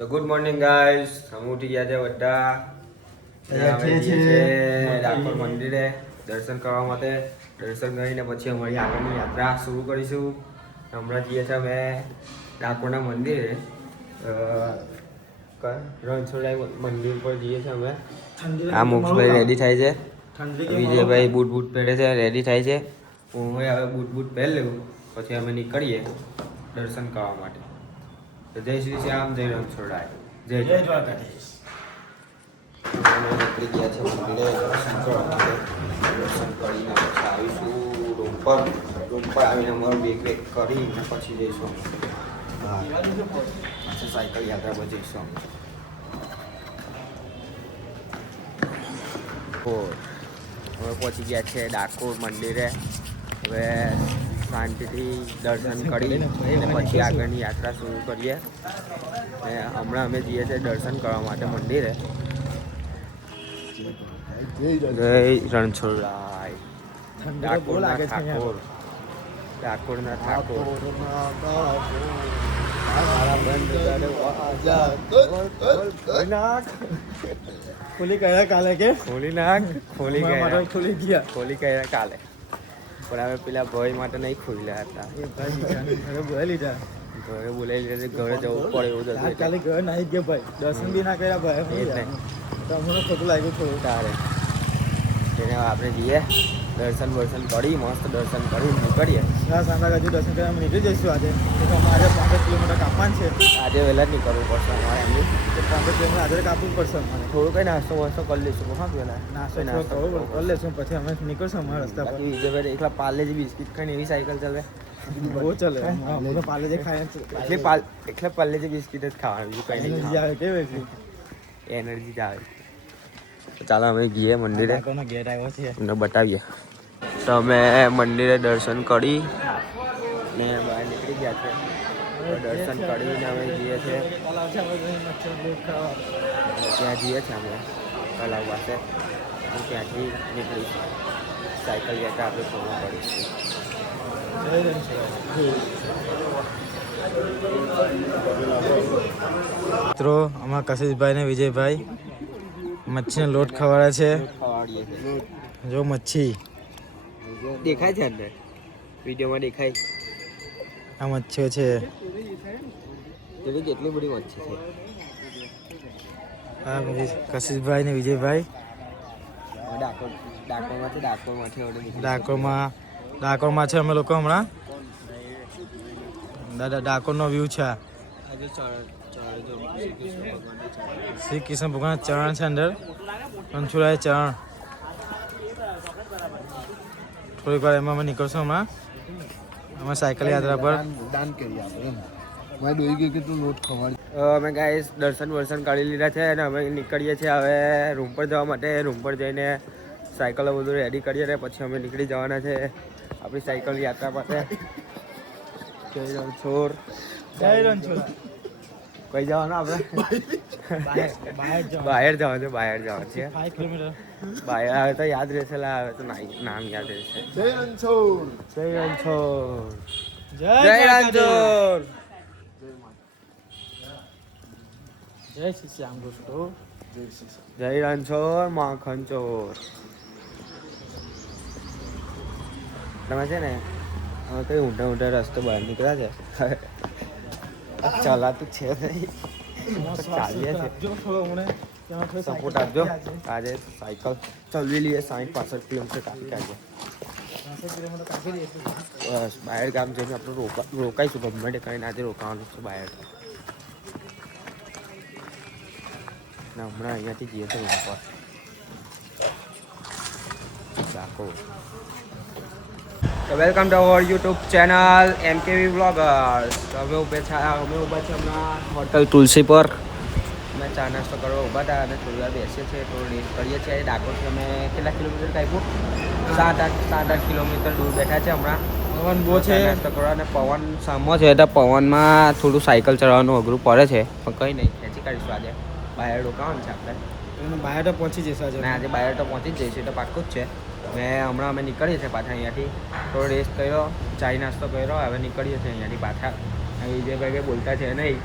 તો good morning guys, हम ઉઠી ગયા છે બધા. અમે જઈએ છીએ ડાકોર મંદિરે દર્શન કરવા માટે. દર્શન કરીને પછી અમારી આગળની યાત્રા શરૂ કરીશું. હમણાં જઈએ છીએ અમે ડાકોરના મંદિરે, રણછોડરાય મંદિર પર જઈએ છીએ અમે. આ મોક્ષભાઈ રેડી થાય છે, વિજયભાઈ બૂટ પહેરે છે, રેડી થાય છે. હું હવે બૂટ પહેરી લઉં પછી અમે નીકળીએ દર્શન કરવા માટે. તો જય શ્રી શ્યામ, જય રણછોડરાય, જય દ્વારકાધીશ. નીકળી ગયા છે મંદિરે દર્શન કરવા માટે. દર્શન કરીને પછી આવીશું રૂમ પર આવીને અમારું બેગ કરીને પછી જઈશું પછી સાયકલ યાત્રા પર જઈશું. હવે પહોંચી ગયા છે ડાકોર મંદિરે. હવે શાંતિથી દર્શન કરી પછી આગળની યાત્રા શરૂ કરીએ. હમણાં અમે જઈએ છીએ દર્શન કરવા માટે મંદિરે. જય રણછોડરાય, ડાકોરના ઠાકોર, ડાકોરના ઠાકોર. ખોલી ગયા કાલે કે ખોલી નાખ, ખોલી ગયા, ખોલી ગયા ખોલી ગયા કાલે. પણ હવે પેલા ભાઈ માટે નહીં ખોલ્યા હતા. ઘરે બોલાવી લીધા, ઘરે બોલાવી લીધા, ઘરે જવું પડે એવું હતું. કાલે ઘરે નાહી ગયા ભાઈ, દર્શન બી ના કર્યા ભાઈ. તમને ખોટું લાગ્યું થોડું તારે તેને આપણે જઈએ દર્શન કરી મસ્ત દર્શન કરી નીકળીએ. સાંતા હજુ દર્શન કરવા અમે નીકળી જઈશું આજે. આજે 65 કિલોમીટર કાપવાનું છે. આજે વહેલા જ નીકળવું પડશે અમારે. એમની 65 કિલોમીટર આજે કાપવું પડશે અમારે. થોડું કંઈ નાસ્તો વાસ્તો કરી લઈશું. હા પેલા નાસ્તો કરી લઈશું પછી અમે નીકળશું અમારા રસ્તા પર. વિજયભાઈ એકલા પાર્લેજી બિસ્કિટ ખાઈને એવી સાયકલ ચાલે બહુ ચાલે. હું તો પાર્લેજી ખાઈને એટલે પાર્લેજી બિસ્કિટ જ ખાવાનું, બીજું કંઈ નહીં આવે કેવી એનર્જી જ આવે. ચાલો અમે ગઈએ મંદિરે, ગેટ આવ્યો છે તમને બતાવીએ. તો અમે મંદિરે દર્શન કરી ને બહાર નીકળી ગયા છે. દર્શન કરીને અમે જઈએ છીએ ત્યાં જઈએ છીએ અમે તલાવ પાસે. ત્યાંથી નીકળીશું સાયકલ યાત્રા આપણે પૂર્ણ કરીશું. મિત્રો અમારા કશિશભાઈ ને વિજયભાઈ મચ્છીનો લોટ ખવાડે છે. જો મચ્છી દેખાય છે અંદર વિડીયોમાં દેખાય. આ મચ્છીઓ છે. કેટલી બધી મચ્છી છે. હા કશિશભાઈ ને વિજયભાઈ ડાકોરમાં છે. અમે લોકો હમણાં ડાકોરનો વ્યૂ છે. શ્રી કૃષ્ણ ભગવાન ચરણ છે અંદર. રણછોડરાય ચરણ. થોડીક વાર એમાં અમે નીકળશું હમણાં અમે સાયકલ યાત્રા પર. અમે ગાઈસ દર્શન કરી લીધા છે અને અમે નીકળીએ છીએ હવે રૂમ પર જવા માટે. રૂમ પર જઈને સાયકલો બધું રેડી કરીએ ને પછી અમે નીકળી જવાના છે આપણી સાયકલ યાત્રા માટે. જય રણછોડ, જય રણછોડ. કઈ જવાનું આપણે? બહાર જવાનું છે. બહાર જવાનું છે 5 કિલોમીટર બહાર. આવે તો યાદ રહેશે, આવે તો નામ યાદ રહેશે. જય રણછોડ, જય રણછોડ, જય રણછોડ, જય શ્રી શ્યામ દોસ્તો. જય રણછોડ માખણ ચોર. તમે છે ને હવે કઈ ઊંધા રસ્તો બહાર નીકળ્યા છે. ચલાતું છે નહીં, ચાલીએ છે. સપોર્ટ આપજો. આજે સાયકલ ચલવી લઈએ 60-65 કિલોમીટર કાપી આજે. બસ બહાર ગામ જઈને આપણે રોકાઈશું ગમે તે કરીને. આજે રોકાવાનું છે બહાર. હમણાં અહીંયાથી જઈએ છીએ ઉપર ડાકોર. તો welcome to our YouTube channel MKV વ્લોગર્સ. તો અમે ઊભા છે હમણાં હોટલ તુલસી પર. અમે ચા નાસ્તો કરવા ઊભા હતા અને થોડી વાર બેસીએ છીએ, થોડું રેસ્ટ કરીએ છીએ. ડાકોરથી અમે કેટલા કિલોમીટર કાપ્યું? 7-8 કિલોમીટર દૂર બેઠા છે હમણાં. પવન બહુ છે. નાસ્તો કરવા અને પવન સામો છે એટલે પવનમાં થોડું સાયકલ ચલાવવાનું અઘરું પડે છે, પણ કંઈ નહીં, ખેંચી કાઢીશું. આજે બહાર રોકાવાનું છે આપણે. બહાર તો પહોંચી જઈશું આજે. આજે બહાર તો પહોંચી જ જઈશું, એટલે પાક્કું જ છે. હમણાં અમે નીકળીએ છીએ પાછા અહીંયાથી. થોડો રેસ્ટ કર્યો, ચાય નાસ્તો કર્યો, હવે નીકળીએ છીએ અહીંયાથી પાછા વિજયભાઈ કંઈ બોલતા છે નહીં.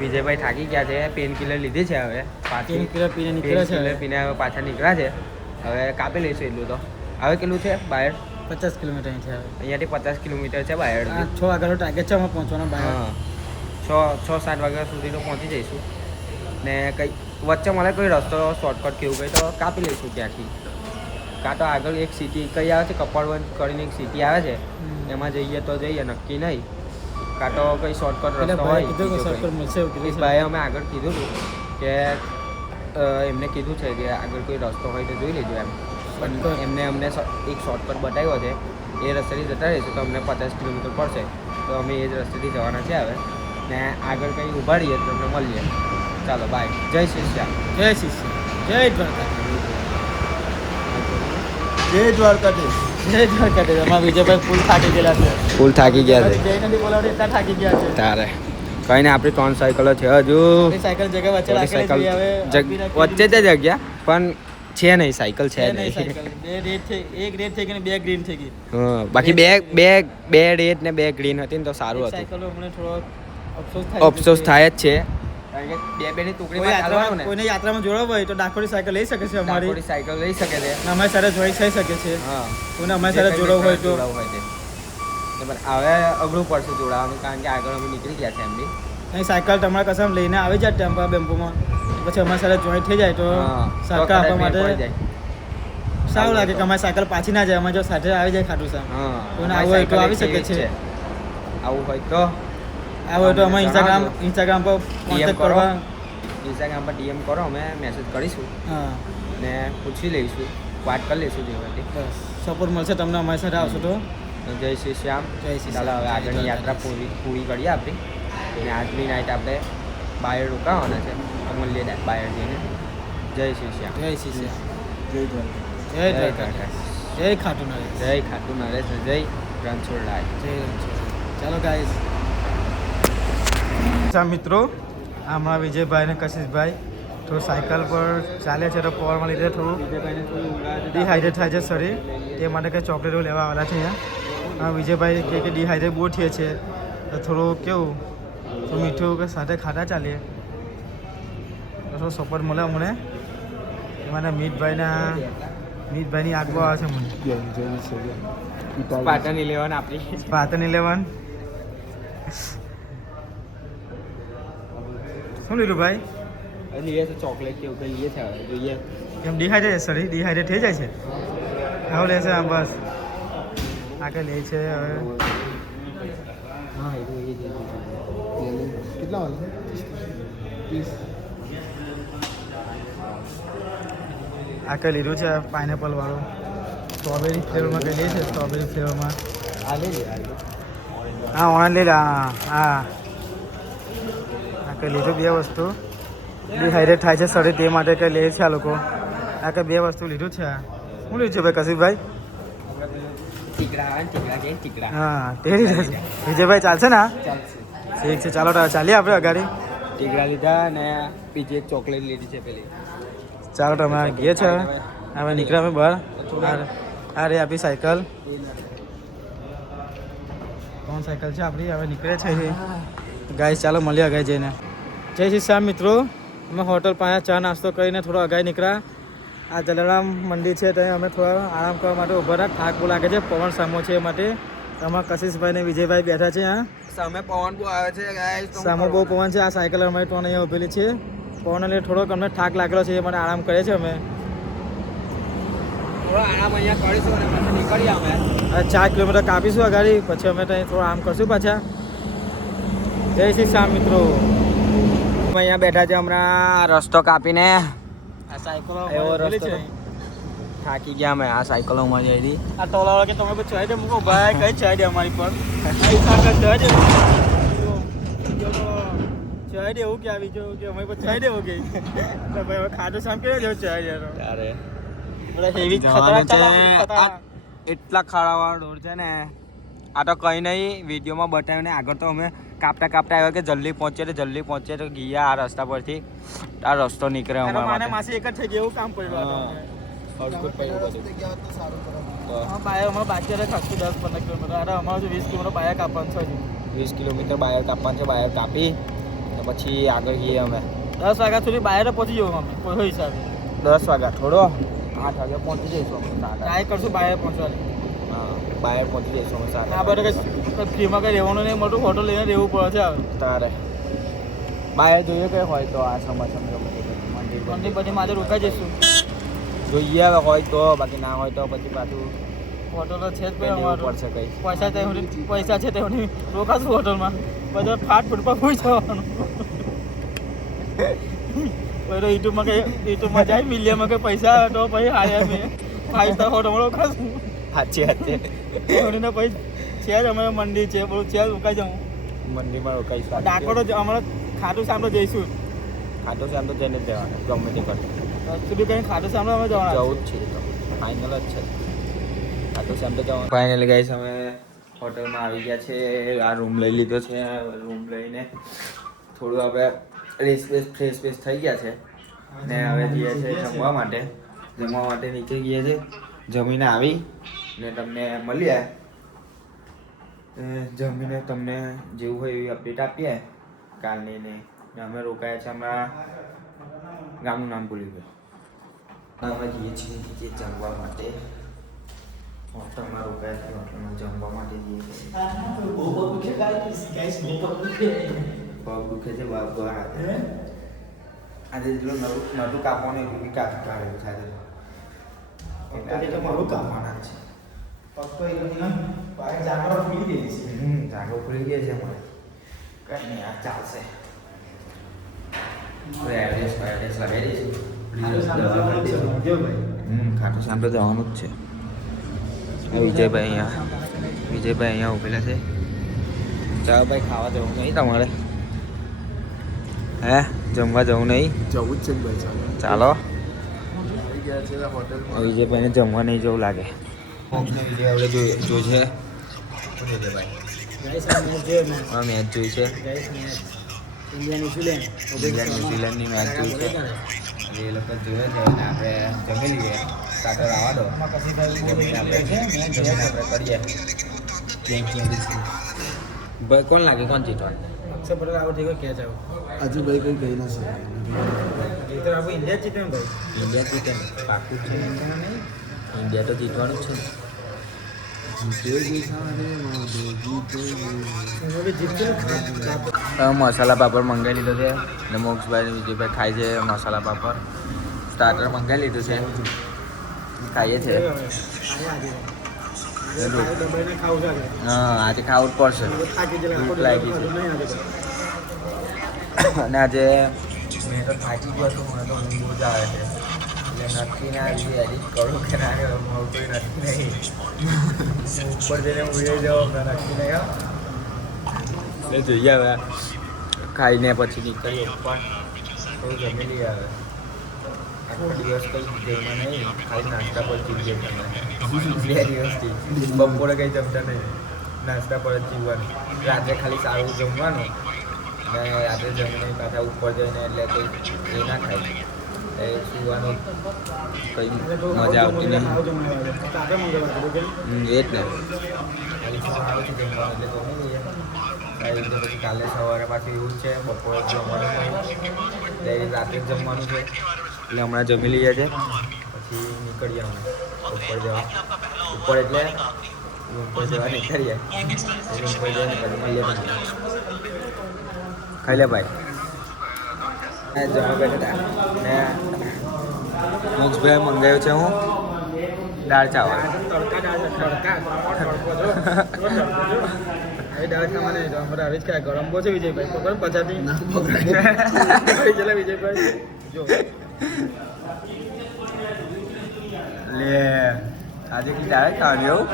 વિજયભાઈ થાકી ગયા છે, પેન કિલર લીધી છે. હવે પાછી પેન કિલર પીને હવે પાછા નીકળ્યા છે. હવે કાપી લઈશું એટલું તો. હવે કેટલું છે બહાર? 50 કિલોમીટર અહીંથી આવે. અહીંયાથી 50 કિલોમીટર છે બહાર. 6 વાગ્યાનો ટાર્ગેટ છે અમે પહોંચવાનો બહાર. 6-7 વાગ્યા સુધી તો પહોંચી જઈશું. ને કંઈ વચ્ચે મળે કોઈ રસ્તો શોર્ટકટ કેવું કંઈ તો કાપી લઈશું ત્યાંથી. કાં તો આગળ એક સિટી કઈ આવે છે, કપડવંજ કરીને એક સિટી આવે છે, એમાં જઈએ તો જઈએ, નક્કી નહીં. કાં તો કંઈ શોર્ટકટ રસ્તો હોય. ભાઈ અમે આગળ કીધું હતું કે એમને કીધું છે કે આગળ કોઈ રસ્તો હોય તો જોઈ લેજો એમ. પણ એમને અમને એક શોર્ટકટ બતાવ્યો છે, એ રસ્તેથી જતા રહીશું તો અમને 50 કિલોમીટર પડશે, તો અમે એ જ રસ્તેથી જવાના છે હવે. ને આગળ કંઈ ઊભા રહીએ તો તમને મળીએ. ચાલો બાય. જય શ્રી શ્યામ. જય શ્રી શ્યામ. જય દ્વારકા. જય દ્વારકાધીશ. જય દ્વારકાધીશ. અમારા વિજયભાઈ ફૂલ થાકી ગયેલા છે. ફૂલ થાકી ગયા છે. જય નથી બોલાવડે એટલા થાકી ગયા છે. તારે કઈ ને આપણી 3 સાયકલો છે હજુ. સાયકલ જગ્યા વચ્ચે રાખેલી છે હવે. વચ્ચે જ જગ્યા પણ છે નહીં, સાયકલ છે નહીં. બે રેડ થઈ, એક રેડ થઈ ગઈ ને 2 ગ્રીન થઈ ગઈ. હા, બાકી બે રેડ ને 2 ગ્રીન હતી ને તો સારું હતું. સાયકલો મને થોડો અફસોસ થાય જ છે કારણ કે બે ની ટુકડીમાં ચાલવાનું ને. કોઈને યાત્રામાં જોડાવવું હોય તો ડાકોરી સાયકલ લઈ શકે છે. અમારી સાયકલ લઈ શકે છે. અમારી સાથે જોઈ થઈ શકે છે. હા, કોઈને અમારી સાથે જોડાવવું હોય તો પણ હવે અઘરું પડશે જોડાવાનું કારણ કે આગળ અમે નીકળી ગયા છે એમની. અહીં સાયકલ તમારા કસમ લઈને આવી જાય ટેમ્પા બેમ્પોમાં, પછી અમારી સાથે જોઈન્ટ થઈ જાય તો સાયકલ આપવા માટે સારું લાગે કે અમારી સાયકલ પાછી ના જાય, અમારે જો સાથે આવી જાય ખાટું સાહેબ. કોઈને આવું હોય તો આવી શકે છે. આવું હોય તો અમે ઇન્સ્ટાગ્રામ પર કોન્ટેક્ટ કરવા, ઇન્સ્ટાગ્રામ પર DM કરો, અમે મેસેજ કરીશું. હા, ને પૂછી લઈશું, વાત કરી લઈશું જેવાથી. બસ સપોર્ટ મળશે તમને અમારી સાથે આવશો તો. જય શ્રી શ્યામ. જય શ્રી ચાલો હવે આગળની યાત્રા પૂરી કરીએ આપણી. અને આજની નાઇટ આપણે બહાર રોકાવાના છે, મળીએ બહાર જઈને. જય શ્રી શ્યામ. જય શ્રી શ્યામ. જય દ્વારકા. જય દ્વારકા. જય ખાટુ નરેશ. જય ખાટુ નરેશ. જય રણછોડરાય. જય રણછોડ. ચાલો ગાઈસ. મિત્રો, આમાં વિજયભાઈ અને કશિશભાઈ થોડું સાયકલ પર ચાલે છે તો પવનમાં લીધે થોડું ડિહાઈડ્રેટ થાય છે શરીર, તે માટે કંઈ ચોકલેટો લેવા આવેલા છે અહીંયા. વિજયભાઈ કહે કે ડિહાઈડ્રેટ બહુ થઈએ છે તો થોડું કેવું તો મીઠું કે સાથે ખાતા ચાલીએ તો થોડો સપોર્ટ મળે અમને. એમાં મીતભાઈની આગળ આવે છે મને. સ્પાર્ટન 11 આપણી. સ્પાર્ટન 11 શું લીધું ભાઈ? લઈએ છે ચોકલેટ કે એવું લઈએ છે હવે જોઈએ. કેમ ડિહાઈડ્રેટ શરીર ડિહાઈડ્રેટ થઈ જાય છે? આવું લે છે આમ બસ આગળ લે છે હવે. હા, કેટલા આગળ લીધું છે પાઇનેપલ વાળું. સ્ટ્રોબેરી ફ્લેવરમાં કંઈ લે છે, સ્ટ્રોબેરી ફ્લેવરમાં. હા, ઓન લઈ લે. હા, કંઈ લીધું 2 વસ્તુ. ડિહાઈડ્રેટ થાય છે શરીર, તે માટે કંઈ લે છે આ લોકો. આ કંઈ 2 વસ્તુ લીધું છે. શું લીધું છે ભાઈ કશિશભાઈ? હા, તે લીધું છે. વિજયભાઈ ચાલશે ને? ઠીક છે, ચાલો ચાલીએ આપણે અગાડી. ટીકડા લીધા ને બીજી એક ચોકલેટ લીધી છે પેલી. ચાલો તમે ગઈએ છે હવે નીકળ્યા અમે બહાર. આ રે આપણી સાયકલ. 3 સાયકલ છે આપણી. હવે નીકળે છે ગાઈસ, ચાલો મળીએ અગાઈ જઈને. જય શ્રી શ્યામ મિત્રો, અમે હોટલ પાસે ચા નાસ્તો કરીને થોડો અગાઈ નીકળ્યા. આ જલારામ મંદિર છે ત્યાં અમે થોડા આરામ કરવા માટે ઊભા રહ્યા. થાક બહુ લાગે છે, પવન સામો છે એ માટે. અમારા કશિશભાઈ ને વિજયભાઈ બેઠા છે. હા, સામે પવન બહુ આવે છે ગાઈસ. સામો બહુ પવન છે. આ સાયકલ અમારી 3 અહીંયા ઊભેલી છે. પવન એટલે થોડોક અમને થાક લાગેલો છે એ માટે આરામ કરે છે અમે. થોડો આરામ અહીંયા કરીશું અને પછી નીકળીએ અમે. 4 કિલોમીટર કાપીશું અગાડી, પછી અમે ત્યાં થોડો આરામ કરશું પાછા. જય શ્રી શ્યામ મિત્રો. અહીંયા બેઠા છે હમણાં રસ્તો કાપીને. આ સાયકલો એવો રસ્તો થાકી ગયા અમે. આ સાયકલો અમારી આવી. આ ટોલાવાળા કે તમે કોઈ ચાઈ દે મૂકો ભાઈ, કઈ ચાઈ દે અમારી પર ચાઈ દે એવું કે આવી ગયું કે અમારી પર ચાઈ દેવું કે ભાઈ હવે ખાટું સામ કે જેવું ચાઈ દે ત્યારે હેવી એટલા ખાડાવાળો રોડ છે ને. આ તો કંઈ નહીં, વિડીયોમાં બતાવ્યું ને આગળ તો અમે કાપતા આવ્યા કે જલ્દી પહોંચીએ તો ગયા આ રસ્તા પરથી. આ રસ્તો નીકળે અમારા માટે. માસી એક જ થઈ ગયું એવું કામ પડ્યું. બાય અમારે બાકી હતા ખાસું 10-15 કિલોમીટર. અમારે 20 કિલોમીટર બાય કાપવાનું છે. 20 કિલોમીટર બાયર કાપવાનું છે. બાયર કાપી તો પછી આગળ જઈએ અમે. 10 વાગ્યા સુધી બાયર પહોંચી જવું અમે કોઈ હિસાબે. 10 વાગ્યા થોડો 8 વાગે પહોંચી જઈશું અમે. ટ્રાય કરશું બાયર પહોંચવાની. હા બાયર પહોંચી જઈશું અમે 7. આ બધે કંઈ ફ્રીમાં કંઈ રહેવાનું નહીં, મોટું ફોટો લઈને રહેવું પડે છે હવે. તારે બાયર જોઈએ કંઈ હોય તો આ સમજ મંદિર બધી માથે રોકાઈ જઈશું. જોઈએ હવે હોય તો, બાકી ના હોય તો પછી પાછું હોટલ તો છે જ ભાઈ લેવું અમારું. પડશે કંઈ. પૈસા છે તેની રોકાશું હોટલમાં. બધા ફાટ ફૂટ પર પૂછ જવાનું. પછી યુટ્યુબમાં જાય મિલિયનમાં કંઈ પૈસા આવે તો પછી હારે અમે 5 સ્ટાર હોટલમાં રોકાશું. સાચી વાત છે. એમને પછી છે જ અમે મંદિર છે બધું છે જ રોકાઈ જાઉં. મંદિરમાં રોકાઈશું. ડાકોર જ અમારે ખાટું સામે જઈશું. ખાટો શ્યામ તો જઈને જ જવાનું ગમે તે કરી. સુધી કઈ ખાટું સામે અમે જવાના. જવું જ છે તો ફાઇનલ જ છે. ખાટો શ્યામ તો જવાનું. ફાઇનલી ગાઈસ અમે હોટલમાં આવી ગયા છે. આ રૂમ લઈ લીધો છે. રૂમ લઈને થોડું આપણે ફ્રેશ થઈ ગયા છે ને હવે જઈએ છે જમવા માટે નીકળી ગયા છે. જમીને આવી ને તમને મળીએ. જમીને તમને જેવું હોય એવી અપડેટ આપીએ કાલની ને અમે રોકાયા છે હમણાં. ગામનું નામ ભૂલી ગયો. અમે જઈએ છીએ જમવા માટે. હોટલમાં રોકાયા છે. હોટલમાં જમવા માટે જઈએ છીએ. પગ દુખે છે બાપ આજે જેટલું નતું કાપવાનું એટલું બી કાપી કાઢેલું છે આજે. એટલે મારું કાપવાના છે. જાગો ખુલી ગઈ છે અમારે. કઈ નહીં આ ચાલશે. એડ્રેસ લગાવી દઈશું. ખાટું શ્યામ તો જવાનું જ છે. વિજયભાઈ અહીંયા ઉભેલા છે. ચાલો ભાઈ ખાવા જવું નહીં તમારે? હે જમવા જવું નહીં? જવું જ છે ભાઈ. ચાલો. વિજયભાઈને જમવા નહીં જવું લાગે. વિજય આપણે જોઈ છે. મેચ જોઈ છે. ન્યુઝીલેન્ડની મેચ જોઈ છે. એ લોકો જોયે છે અને આપણે જમી લઈએ. સ્ટાર્ટર આવવા દો. આપણે કરીએ. ભાઈ કોણ લાગે કોણ જીતવાનું? અક્ષય પટેલ આઉટ થઈ ગયો કેચ આવ્યો. હજુ ભાઈ કોઈ ગઈ નથી. જીતો આપણે ઇન્ડિયા જીતે ને ભાઈ. ઇન્ડિયા જીતે ને પાકું છે. ઇન્ડિયા તો જીતવાનું જ છે. મસાલા પાપડ મંગાવી લીધો છે અને મોક્ષભાઈ વિજયભાઈ ખાય છે મસાલા પાપડ. સ્ટાર્ટર મંગાવી લીધું છે, ખાઈએ છે. હા આજે ખાવું જ પડશે. ભૂખ લાગી છે. અને આજે મેં તો થાકી ગયો છું. મને તો ઊંઘ બહુ જ આવે છે. એટલે નક્કી ના એડિટ કરું કે ના મારું કોઈ નક્કી નહીં. ઉપર જઈને ઉડી જાઓ નક્કી નહીં. એટલે જોઈએ હવે ખાઈને પછી નીકળીએ ઉપર. થોડું જમી લઈએ હવે. આખો દિવસ કંઈ જમવા નહીં, ખાલી નાસ્તા પર જીવીએ તમે. 2 દિવસથી બપોરે કંઈ જમતા નહીં, નાસ્તા પર જ જીવવાનું. રાત્રે ખાલી સારું જમવાનું ને રાત્રે જમીને પાછા ઉપર જઈને એટલે કંઈ એ ના ખાય. એ સુવાનું કંઈ મજા આવતી નહીં. એ જ ને ખાલી સારું છે જમવાનું એટલે જમી લઈએ. કઈ રીતે પછી કાલે સવારે પાછું એવું જ છે. બપોરે જમવાનું નહીં, રાત્રે જમવાનું છે. એટલે હમણાં જમી લઈએ છે પછી નીકળીએ અમે ઉપર જવા. ઉપર એટલે રૂમ પર જવા નીકળીએ. રૂમ પર જઈને પછી મળીએ. ખાઈ લે ભાઈ. જમવા બેઠા હતા ને મોક્ષભાઈ મંગાવ્યું છે હું દાળ ચાવલ. ગરમ બહુ છે વિજયભાઈ. પકડ પછાડી વિજયભાઈ જો લે આજે કઈ દાળ ખાવાની એવું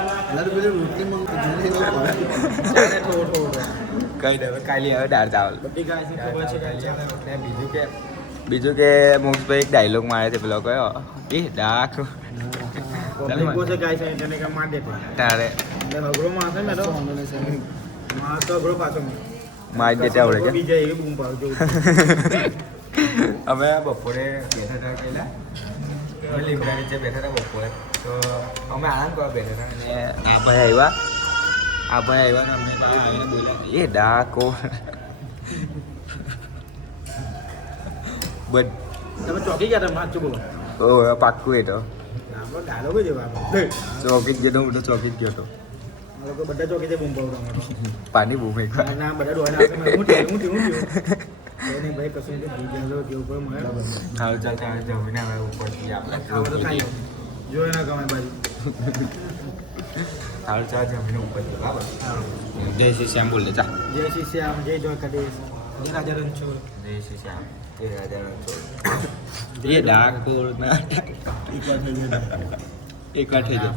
કઈ દે કાલે હવે દાળ ચાવલ. બીજું કે મોક્ષભાઈ એક ડાયલોગ મારે છે પેલો કયો એ ડાક તારે મારી દેતે આવડે કે અમે બપોરે બેઠા હતા પહેલાં અમે લીમડા નીચે બેઠા હતા બપોરે. તો અમે આરામ કરવા બેઠા હતા અને આ ભાઈ આવ્યા. આપણે આવ્યા ને અમને બહાર આવીને બોલ્યા એ ડાકો બટ તમે ચોકી ગયા હતા સાચું બોલો ઓ પાક્કું એ તો આપણો ડાયલોગ જ એવો આપણે ચોકી જ ગયો હું તો ચોકી જ ગયો હતો લોકો બધા ચોકીથી બૂમ પાડતા પાણી બૂમ એક ના બધા ડોહાને હું થયું નહીં ભાઈ કશું નહીં ભૂલ જાય કે ઉપર મળે હાલ ચાલ ચાલ જમીને હવે ઉપરથી આપણે જોઈ ના ગમે બાજુ હાલ ચાલ જમીને ઉપરથી બરાબર જય શ્રી શ્યામ બોલ દે ચા જય શ્રી શ્યામ જય દ્વારકાધીશ જય રાજા રણછોડ જય શ્રી શ્યામ જય રાજા રણછોડ એ ડાકોર ના એકવાર થઈ જાય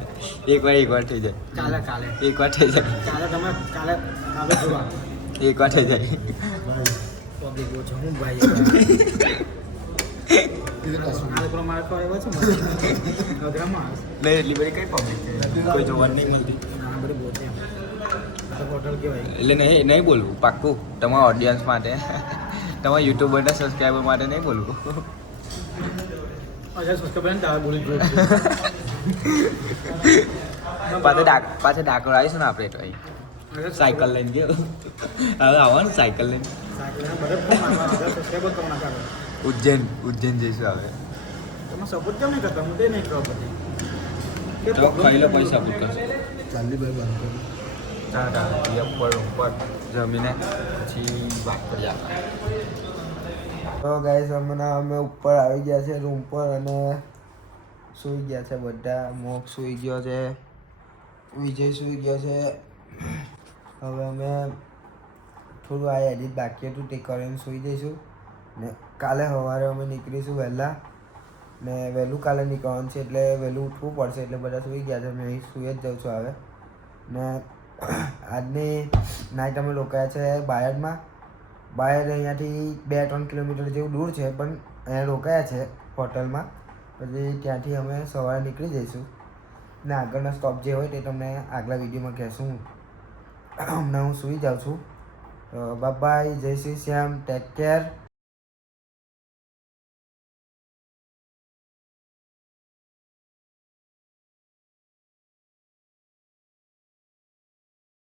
એકવાર થઈ જાય કાલે એકવાર થઈ જાય કાલે તમે કાલે આવે જોવા એકવાર થઈ જાય પબ્લિક બહુ છે હું ભાઈ કાલે પેલો મારે ખબર એવો છે અઘરા માણસ નહીં એટલી બધી કઈ પબ્લિક છે કોઈ જોવા નહીં મળતી ના બધી બહુ છે હોટલ કહેવાય એટલે નહીં બોલવું પાક્કું તમારા ઓડિયન્સ માટે તમારા યુટ્યુબરના સબસ્ક્રાઈબર માટે નહીં બોલવું અચ્છા સબસ્ક્રાઈબર તારે બોલી જ પાછા ડાકોર આવીશું ને આપણે તો અહીં સાયકલ લઈને ગયો હવે આવવાનું સાયકલ લઈને ઉજ્જૈન જઈશું હવે તમે સપોર્ટ કેમ નહીં કરતા હું તે નહીં ખબર પડતી તો ખાઈ લો પૈસા સપોર્ટ કરશે ચાલી ભાઈ બંધ કરી ઉપર જમીને પછી વાત કરી આપણે તો ગાઈસ અમે ઉપર આવી ગયા છે રૂમ પર અને સૂઈ ગયા છે બધા મોક સૂઈ ગયો છે વિજય સૂઈ ગયો છે હવે અમે થોડું આ એડિટ બાકી હતું તે કરીને સૂઈ જઈશું ને કાલે સવારે અમે નીકળીશું વહેલા ને વહેલું કાલે નીકળવાનું છે એટલે વહેલું ઉઠવું પડશે એટલે બધા સૂઈ ગયા છે મેં સૂઈ જ જાઉં છું હવે ને આજની નાઇટ અમે રોકાયા છે બાયડમાં બાયડ અહીંયાથી 2-3 કિલોમીટર જેવું દૂર છે પણ અહીંયા રોકાયા છે હોટલમાં પછી ત્યાંથી અમે સવારે નીકળી જઈશું ને આગળનો સ્ટોપ જે હોય તે તમને આગલા વિડીયોમાં કહેશું હમણાં હું સૂઈ જાઉં છું તો બાય જય શ્રી શ્યામ ટેક કેર